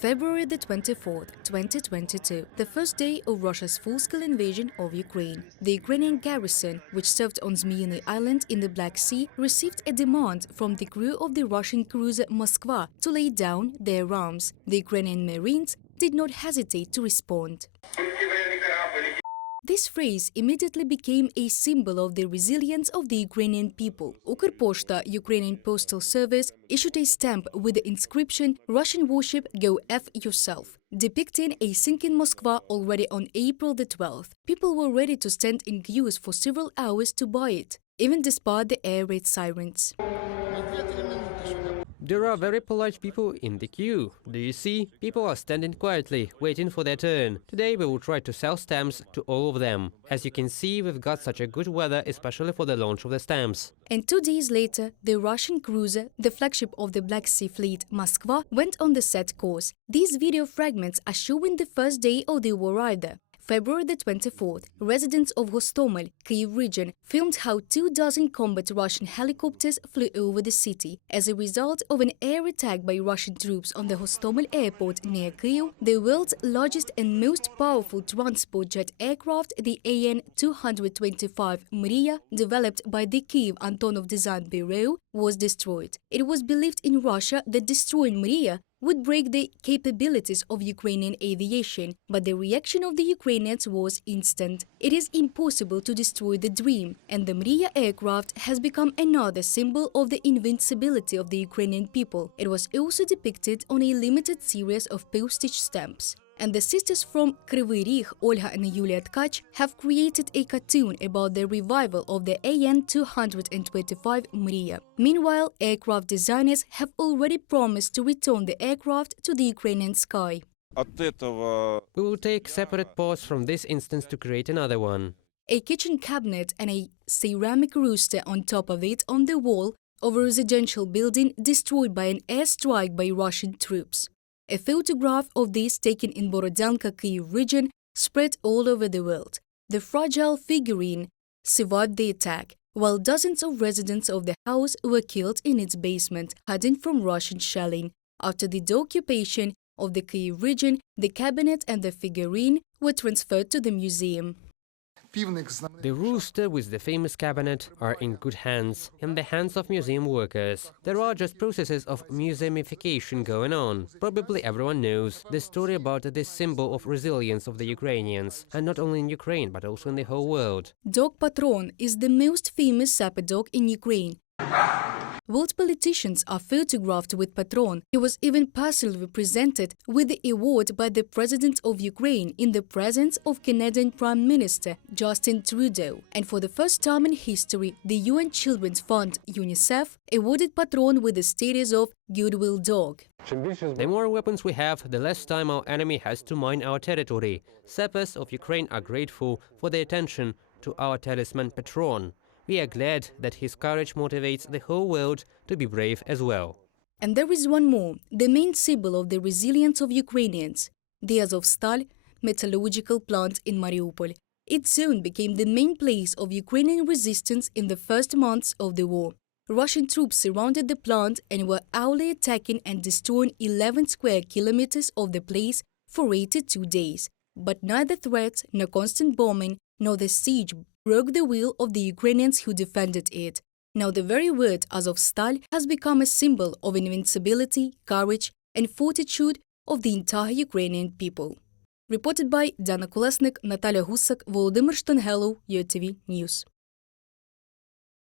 February the 24th, 2022, the first day of Russia's full-scale invasion of Ukraine. The Ukrainian garrison, which served on Zmyiny Island in the Black Sea, received a demand from the crew of the Russian cruiser Moskva to lay down their arms. The Ukrainian Marines did not hesitate to respond. This phrase immediately became a symbol of the resilience of the Ukrainian people. Ukrposhta, Ukrainian Postal Service, issued a stamp with the inscription "Russian warship, go F yourself," depicting a sinking Moskva already on April the 12th. People were ready to stand in queues for several hours to buy it, even despite the air raid sirens. There are very polite people in the queue. Do you see? People are standing quietly, waiting for their turn. Today we will try to sell stamps to all of them. As you can see, we've got such a good weather, especially for the launch of the stamps. And 2 days later, the Russian cruiser, the flagship of the Black Sea Fleet, Moskva, went on the set course. These video fragments are showing the first day of the war either. February the 24th, residents of Hostomel, Kyiv region, filmed how 24 combat Russian helicopters flew over the city. As a result of an air attack by Russian troops on the Hostomel airport near Kyiv, the world's largest and most powerful transport jet aircraft, the AN-225 Mriya, developed by the Kyiv Antonov Design Bureau, was destroyed. It was believed in Russia that destroying Mriya would break the capabilities of Ukrainian aviation, but the reaction of the Ukrainians was instant. It is impossible to destroy the dream, and the Mriya aircraft has become another symbol of the invincibility of the Ukrainian people. It was also depicted on a limited series of postage stamps. And the sisters from Kryvyi Rih, Olga and Yulia Tkach, have created a cartoon about the revival of the AN-225 Mriya. Meanwhile, aircraft designers have already promised to return the aircraft to the Ukrainian sky. We will take separate parts from this instance to create another one. A kitchen cabinet and a ceramic rooster on top of it on the wall of a residential building destroyed by an airstrike by Russian troops. A photograph of this taken in Borodyanka, Kyiv region spread all over the world. The fragile figurine survived the attack, while dozens of residents of the house were killed in its basement, hiding from Russian shelling. After the occupation of the Kyiv region, the cabinet and the figurine were transferred to the museum. The rooster with the famous cabinet are in good hands, in the hands of museum workers. There are just processes of museumification going on. Probably everyone knows the story about this symbol of resilience of the Ukrainians, and not only in Ukraine, but also in the whole world. Dog Patron is the most famous sapper dog in Ukraine. World politicians are photographed with Patron. He was even personally presented with the award by the President of Ukraine in the presence of Canadian Prime Minister Justin Trudeau. And for the first time in history, the UN Children's Fund, UNICEF, awarded Patron with the status of Goodwill Dog. The more weapons we have, the less time our enemy has to mine our territory. Sappers of Ukraine are grateful for the attention to our talisman Patron. We are glad that his courage motivates the whole world to be brave as well. And there is one more, the main symbol of the resilience of Ukrainians, the Azovstal metallurgical plant in Mariupol. It soon became the main place of Ukrainian resistance in the first months of the war. Russian troops surrounded the plant and were hourly attacking and destroying 11 square kilometers of the place for 82 days. But neither threats, nor constant bombing, nor the siege broke the will of the Ukrainians who defended it. Now the very word Azovstal has become a symbol of invincibility, courage and fortitude of the entire Ukrainian people. Reported by Diana Kolesnik, Natalia Гусак, Volodymyr Штангелов, UATV News.